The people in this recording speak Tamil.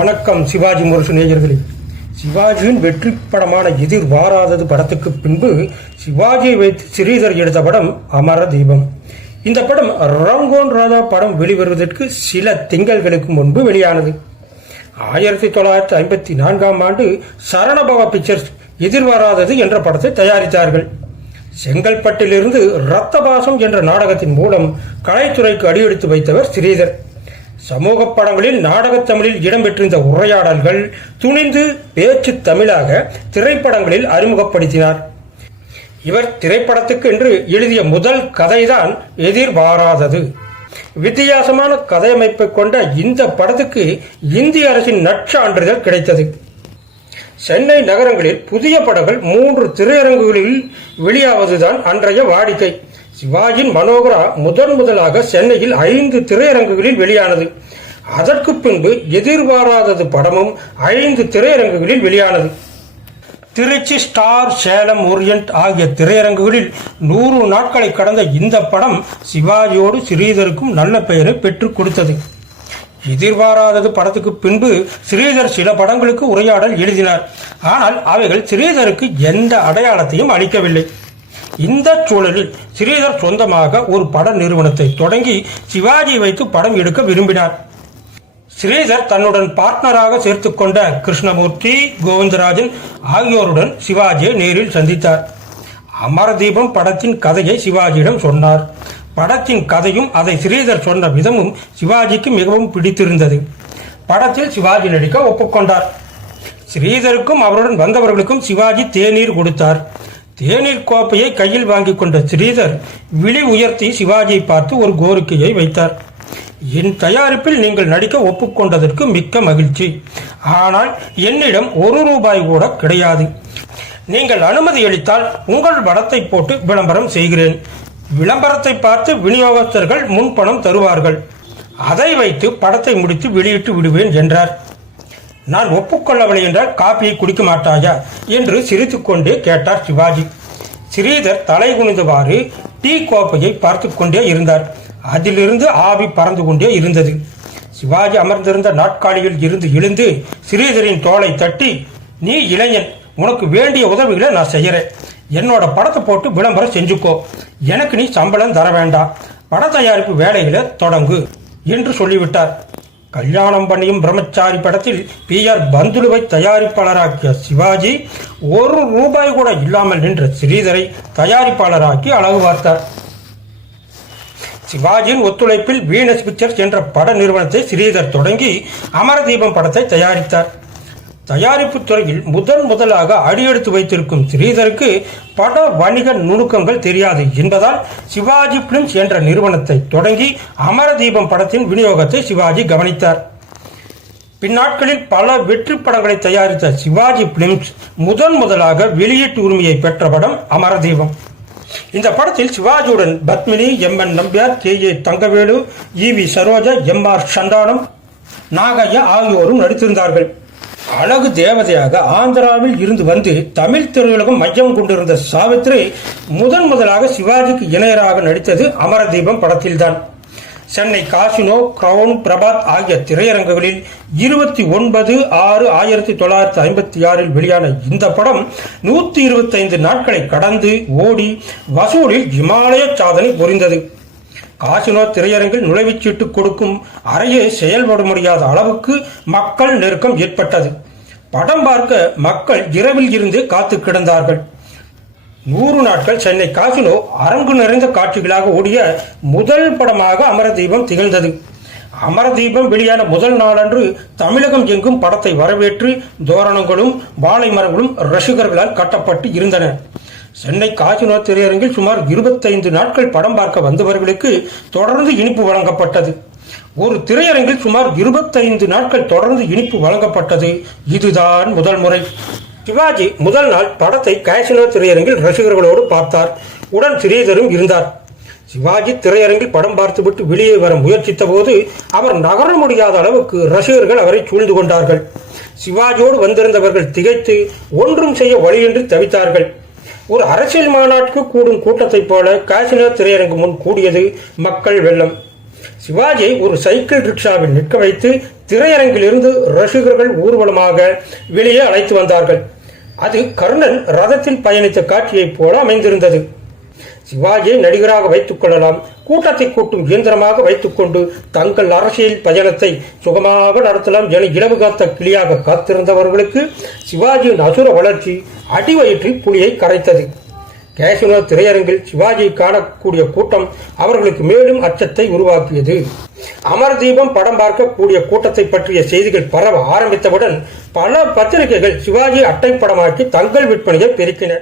வணக்கம் சிவாஜி முரசு நேயர்களே. சிவாஜியின் வெற்றி படமான எதிர் வாராதது படத்துக்கு பின்பு சிவாஜியை வைத்து ஸ்ரீதர் எடுத்த படம் அமர தீபம். இந்த படம் ரங்கோன் ராதா படம் வெளிவருவதற்கு சில திங்கள்களுக்கு முன்பு வெளியானது. ஆயிரத்தி தொள்ளாயிரத்தி ஐம்பத்தி நான்காம் ஆண்டு சரணபவ பிக்சர்ஸ் எதிர்பாராதது என்ற படத்தை தயாரித்தார்கள். செங்கல்பட்டிலிருந்து ரத்தபாசம் என்ற நாடகத்தின் மூலம் கலைத்துறைக்கு அடியெடுத்து வைத்தவர் ஸ்ரீதர் சமூக படங்களில் நாடகத் தமிழில் இடம்பெற்றிருந்த உரையாடல்கள் துணிந்து பேச்சு தமிழாக திரைப்படங்களில் அறிமுகப்படுத்தினார். இவர் திரைப்படத்துக்கு என்று எழுதிய முதல் கதைதான் எதிர்பாராதது. வித்தியாசமான கதையமைப்பை கொண்ட இந்த படத்துக்கு இந்திய அரசின் நற்சான்றிதழ் கிடைத்தது. சென்னை நகரங்களில் புதிய படங்கள் மூன்று திரையரங்குகளில் வெளியாவதுதான் அன்றைய வாடிக்கை. சிவாஜின் மனோகரா முதன் முதலாக சென்னையில் ஐந்து திரையரங்குகளில் வெளியானது. அதற்கு பின்பு எதிர்பாராதது படமும் ஐந்து திரையரங்குகளில் வெளியானது. திருச்சி ஸ்டார் சேலம் ஓரியன்ட் ஆகிய திரையரங்குகளில் நூறு நாட்களை கடந்த இந்த படம் சிவாஜியோடு ஸ்ரீதருக்கும் நல்ல பெயரை பெற்றுக் கொடுத்தது. எதிர்பாராதது படத்துக்கு பின்பு ஸ்ரீதர் சில படங்களுக்கு உரையாடல் எழுதினார். ஆனால் அவைகள் ஸ்ரீதருக்கு எந்த அடையாளத்தையும் அளிக்கவில்லை. இந்த சூழலில் ஸ்ரீதர் சொந்தமாக ஒரு பட நிறுவனத்தை தொடங்கி சிவாஜி வைத்து படம் எடுக்க விரும்பினார். ஸ்ரீதர் தன்னுடன் பார்ட்னராக சேர்த்துக்கொண்ட கிருஷ்ணமூர்த்தி கோவிந்தராஜன் ஆகியோருடன் சிவாஜியை நேரில் சந்தித்தார். அமரதீபம் படத்தின் கதையை சிவாஜியிடம் சொன்னார். படத்தின் கதையும் அதை ஸ்ரீதர் சொன்ன விதமும் சிவாஜிக்கு மிகவும் பிடித்திருந்தது. படத்தில் சிவாஜி நடிக்க ஒப்புக்கொண்டார். ஸ்ரீதருக்கும் அவருடன் வந்தவர்களுக்கும் சிவாஜி தேநீர் கொடுத்தார். தேநீர் கோப்பையை கையில் வாங்கி கொண்ட ஸ்ரீதர் விழி உயர்த்தி சிவாஜியை பார்த்து ஒரு கோரிக்கையை வைத்தார். என் தயாரிப்பில் நீங்கள் நடிக்க ஒப்புக்கொண்டதற்கு மிக்க மகிழ்ச்சி. ஆனால் என்னிடம் ஒரு ரூபாய் கூட கிடையாது. நீங்கள் அனுமதி அளித்தால் உங்கள் படத்தை போட்டு விளம்பரம் செய்கிறேன். விளம்பரத்தை பார்த்து விநியோகஸ்தர்கள் முன்பணம் தருவார்கள். அதை வைத்து படத்தை முடித்து வெளியிட்டு விடுவேன் என்றார். நான் ஒப்புக்கொள்ளவில்லை என்றால் காப்பியை குடிக்க மாட்டாயா? என்று சிரித்துக்கொண்டே கேட்டார் சிவாஜி. ஸ்ரீதர் தலை குனிந்தவாறு டீ கோப்பையை பார்த்து கொண்டே இருந்தார். அதிலிருந்து ஆவி பறந்து கொண்டே இருந்தது. சிவாஜி அமர்ந்திருந்த நாட்காலியில் இருந்து எழுந்து ஸ்ரீதரின் தோலை தட்டி நீ இளைஞன் உனக்கு வேண்டிய உதவிகளை நான் செய்கிறேன் என்னோட படத்தை போட்டு விளம்பரம் செஞ்சுக்கோ. எனக்கு நீ சம்பளம் தர வேண்டாம். பட தயாரிப்பு வேலைகளை தொடங்கு என்று சொல்லிவிட்டார். கல்யாணம் பண்ணியும் பிரம்மச்சாரி படத்தில் பி ஆர் பந்துலுவை தயாரிப்பாளராக்கிய சிவாஜி ஒரு ரூபாய் கூட இல்லாமல் நின்ற ஸ்ரீதரை தயாரிப்பாளராக்கி அழகு பார்த்தார். சிவாஜியின் ஒத்துழைப்பில் வீனஸ் பிக்சர்ஸ் என்ற பட நிறுவனத்தை ஸ்ரீதர் தொடங்கி அமரதீபம் படத்தை தயாரித்தார். தயாரிப்பு துறையில் முதன் முதலாக அடியெடுத்து வைத்திருக்கும் ஸ்ரீதருக்கு பட வணிக நுணுக்கங்கள் தெரியாது என்பதால் சிவாஜி பிலிம்ஸ் என்ற நிறுவனத்தை தொடங்கி அமரதீபம் படத்தின் விநியோகத்தை சிவாஜி கவனித்தார். பின்னாட்களில் பல வெற்றி படங்களை தயாரித்த சிவாஜி பிலிம்ஸ் முதன் முதலாக வெளியீட்டு உரிமையை பெற்ற படம் அமரதீபம். இந்த படத்தில் சிவாஜியுடன் Padmini M N Nambiar K A Thangavelu E V Saroja M R Santhanam Nagaiah ஆகியோரும் நடித்திருந்தார்கள். அழகு தேவதையாக ஆந்திராவில் இருந்து வந்து தமிழ் திரையுலகம் மையம் கொண்டிருந்த சாவித்ரி முதன் முதலாக சிவாஜிக்கு இணையராக நடித்தது அமரதீபம் படத்தில்தான். சென்னை காசினோ கிரவுன் பிரபாத் ஆகிய திரையரங்குகளில் இருபத்தி ஒன்பது ஆறு ஆயிரத்தி தொள்ளாயிரத்தி ஐம்பத்தி ஆறில் வெளியான இந்த படம் நூற்றி இருபத்தைந்து நாட்களை கடந்து ஓடி வசூலில் இமாலய சாதனை புரிந்தது காசினோ திரையரங்கில் நுழைவுச்சீட்டு கொடுக்கும் அறையே செயல்பட முடியாத அளவுக்கு மக்கள் நெருக்கம் ஏற்பட்டது. படம் பார்க்க மக்கள் இரவில் இருந்து காத்து கிடந்தார்கள். நூறு நாட்கள் சென்னை காசினோ அரங்கு நிறைந்த காட்சிகளாக ஓடிய முதல் படமாக அமரதீபம் திகழ்ந்தது. அமரதீபம் வெளியான முதல் நாளன்று தமிழகம் எங்கும் படத்தை வரவேற்று தோரணங்களும் வாழை மரங்களும் ரசிகர்களால் கட்டப்பட்டு இருந்தன. சென்னை காசினோ திரையரங்கில் சுமார் இருபத்தைந்து நாட்கள் படம் பார்க்க வந்தவர்களுக்கு தொடர்ந்து இனிப்பு வழங்கப்பட்டது. ஒரு திரையரங்கில் சுமார் இருபத்தைந்து நாட்கள் தொடர்ந்து இனிப்பு வழங்கப்பட்டது. இதுதான் முதல் முறை. சிவாஜி முதல் நாள் படத்தை காசினோ திரையரங்கில் ரசிகர்களோடு பார்த்தார். உடன் ஸ்ரீதரும் இருந்தார். சிவாஜி திரையரங்கில் படம் பார்த்துவிட்டு வெளியே வர முயற்சித்த போது அவர் நகர முடியாத அளவுக்கு ரசிகர்கள் அவரை சூழ்ந்து கொண்டார்கள். சிவாஜியோடு வந்திருந்தவர்கள் திகைத்து ஒன்றும் செய்ய வழியின்றி தவித்தார்கள். ஒரு அரசியல் மாநாட்டுக்கு கூடும் கூட்டத்தைப் போல காசினோ திரையரங்கு முன் கூடியது மக்கள் வெள்ளம். சிவாஜியை ஒரு சைக்கிள் ரிக்ஷாவில் நிற்க வைத்து திரையரங்கிலிருந்து ரசிகர்கள் ஊர்வலமாக வெளியே அழைத்து வந்தார்கள். அது கர்ணன் ரதத்தில் பயணித்த காட்சியைப் போல அமைந்திருந்தது. சிவாஜியை நடிகராக வைத்துக் கொள்ளலாம். கூட்டத்தை கூட்டும் இயந்திரமாக வைத்துக்கொண்டு தங்கள் அரசியல் பயணத்தை சுகமாக நடத்தலாம் என இளவு காத்த கிளியாக காத்திருந்தவர்களுக்கு சிவாஜியின் அசுர வளர்ச்சி அடிவயிற்றில் புலியை கரைத்தது. கேசினோ திரையரங்கில் சிவாஜியை காணக்கூடிய கூட்டம் அவர்களுக்கு மேலும் அச்சத்தை உருவாக்கியது. அமர் தீபம் படம் பார்க்கக்கூடிய கூட்டத்தை பற்றிய செய்திகள் பரவ ஆரம்பித்தவுடன் பல பத்திரிகைகள் சிவாஜி அட்டை படமாக்கி தங்கள் விற்பனையை பெருக்கின.